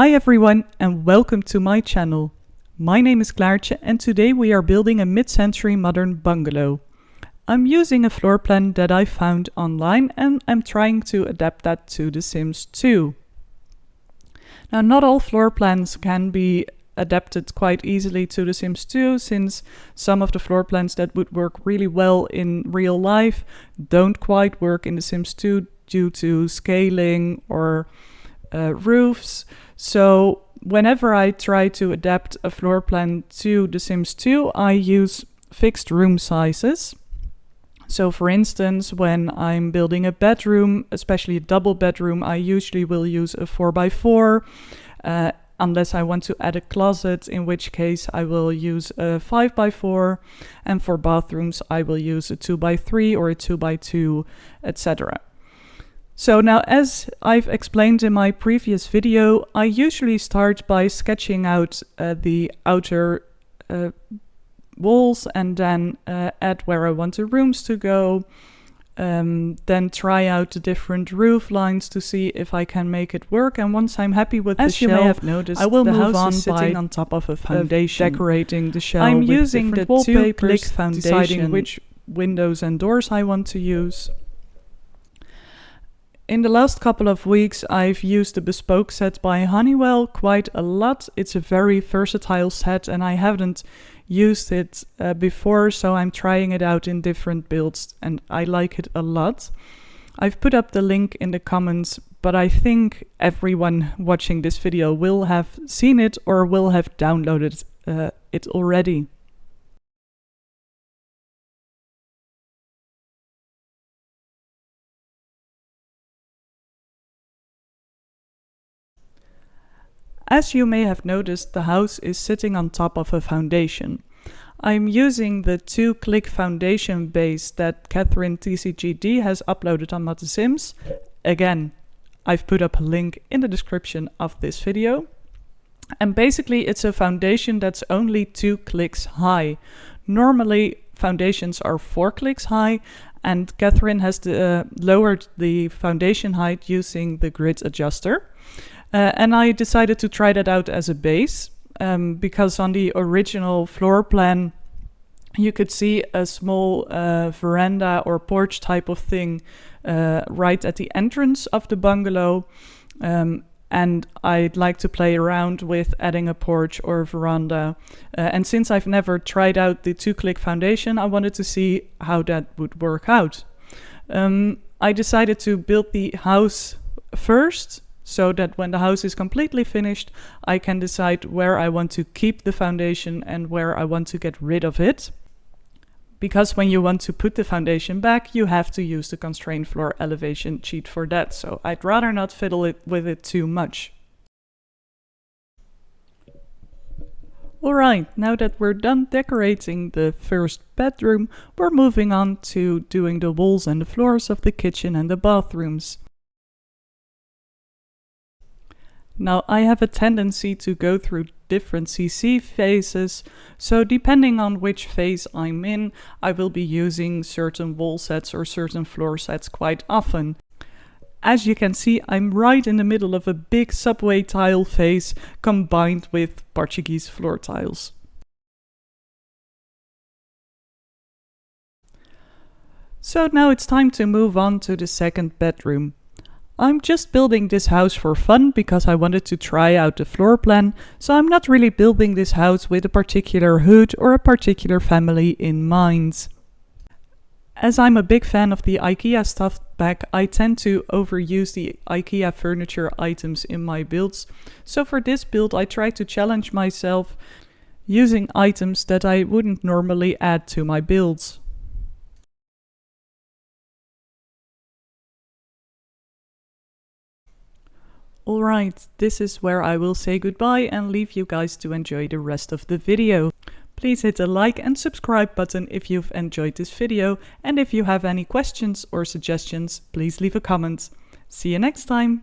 Hi everyone and welcome to my channel. My name is Klaartje and today we are building a mid-century modern bungalow. I'm using a floor plan that I found online and I'm trying to adapt that to The Sims 2. Now not all floor plans can be adapted quite easily to The Sims 2 since some of the floor plans that would work really well in real life don't quite work in The Sims 2 due to scaling or roofs. So whenever I try to adapt a floor plan to The Sims 2, I use fixed room sizes. So for instance, when I'm building a bedroom, especially a double bedroom, I usually will use a 4x4, unless I want to add a closet, in which case I will use a 5x4, and for bathrooms I will use a 2x3 or a 2x2, etc. So now, as I've explained in my previous video, I usually start by sketching out the outer walls and then add where I want the rooms to go, then try out the different roof lines to see if I can make it work. And once I'm happy with the shell, may have noticed, I will the move house on is by sitting on top of a foundation. decorating the shell. I'm with using different the wallpapers, two-click foundation, deciding which windows and doors I want to use. In the last couple of weeks, I've used the bespoke set by Honeywell quite a lot. It's a very versatile set and I haven't used it before, so I'm trying it out in different builds and I like it a lot. I've put up the link in the comments, but I think everyone watching this video will have seen it or will have downloaded it already. As you may have noticed, the house is sitting on top of a foundation. I'm using the 2-click foundation base that Catherine TCGD has uploaded on The Sims. Again, I've put up a link in the description of this video. And basically it's a foundation that's only 2 clicks high. Normally foundations are 4 clicks high, and Catherine has lowered the foundation height using the grid adjuster. And I decided to try that out as a base because on the original floor plan you could see a small veranda or porch type of thing right at the entrance of the bungalow, and I'd like to play around with adding a porch or a veranda, and since I've never tried out the 2-click foundation, I wanted to see how that would work out. I decided to build the house first, so that when the house is completely finished, I can decide where I want to keep the foundation and where I want to get rid of it. Because when you want to put the foundation back, you have to use the constraint floor elevation sheet for that, so I'd rather not fiddle with it too much. Alright, now that we're done decorating the first bedroom, we're moving on to doing the walls and the floors of the kitchen and the bathrooms. Now I have a tendency to go through different CC phases, so depending on which phase I'm in, I will be using certain wall sets or certain floor sets quite often. As you can see, I'm right in the middle of a big subway tile phase combined with Portuguese floor tiles. So now it's time to move on to the second bedroom. I'm just building this house for fun because I wanted to try out the floor plan, so I'm not really building this house with a particular hood or a particular family in mind. As I'm a big fan of the IKEA stuffed bag, I tend to overuse the IKEA furniture items in my builds, so for this build I try to challenge myself using items that I wouldn't normally add to my builds. Alright, this is where I will say goodbye and leave you guys to enjoy the rest of the video. Please hit the like and subscribe button if you've enjoyed this video, and if you have any questions or suggestions, please leave a comment. See you next time!